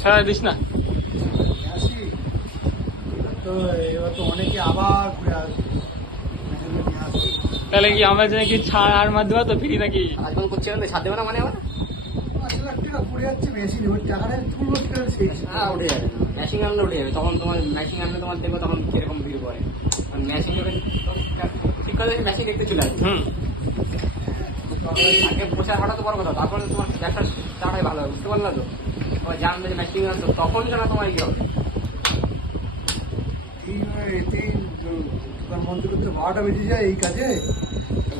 ছাড়া দিস না। তো এবার তো অনেকে আবার ঘুরে। তাহলে কি আমরা জন্য কি ছাড় আর মার দেওয়া তো ফ্রি নাকি? আজকাল করছে না ছাড় দেবে না মানে আবার? মেশিন করে হ্যাঁ ম্যাশিং আনলে উঠে যাবে। তখন তোমার ম্যাশিং আনলে তোমার দেখবে তখন কীরকম ভিড় করে ম্যাশিং করে ঠিক কথা ম্যাশিং দেখতে চলে আসবে। হুম। আগে প্রচার হঠাৎ বড় কথা। তারপরে তোমার ব্যবসা হয় ভালো হবে বুঝতে পারলা তো? তোমার জানবে যে ম্যাশিং আসতো তখন যেন তোমার ইয়ে হবে। এই এতেই দোকান বন্ধ করতে বারোটা বেজে যায় এই কাজে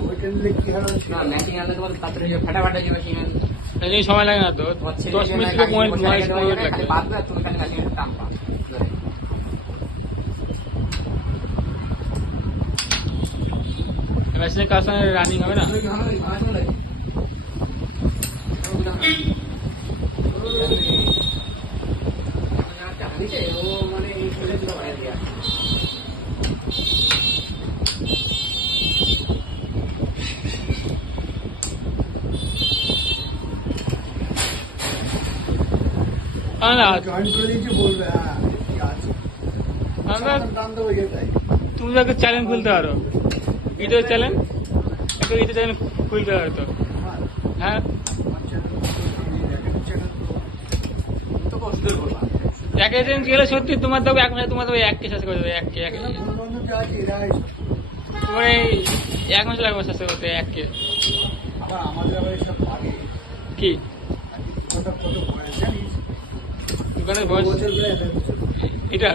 ওইটা নিলে কি হবে না ম্যাশিং আনলে তোমার তাড়াতাড়ি যে ফাটা ফাটা যে ম্যাশিং আনলে। তাই সময় লাগে না তো? দশ মিনিট থেকে তুমি খালি টান মেশিনের কাজ রানিং হবে না ও এই ছেলে দুটো বাইরে দিয়ে আসে। আমরা জয়েন করে দিয়েছি বলবে আমরা দাম দেবো এটাই তুমি তো একটা চ্যানেল খুলতে পারো ভিডিও চ্যানেল একটা ভিডিও চ্যানেল খুলতে পারো তো। হ্যাঁ? এক এজেন্ট গেলে সত্যি তোমার দেবো এক মাসে তোমার দেবো এক কে শেষ করে দেবে এক কে এক তোমার এই এক মাস লাগবে শেষ করতে এক কে? কি এটা?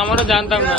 আমারও জানতাম না।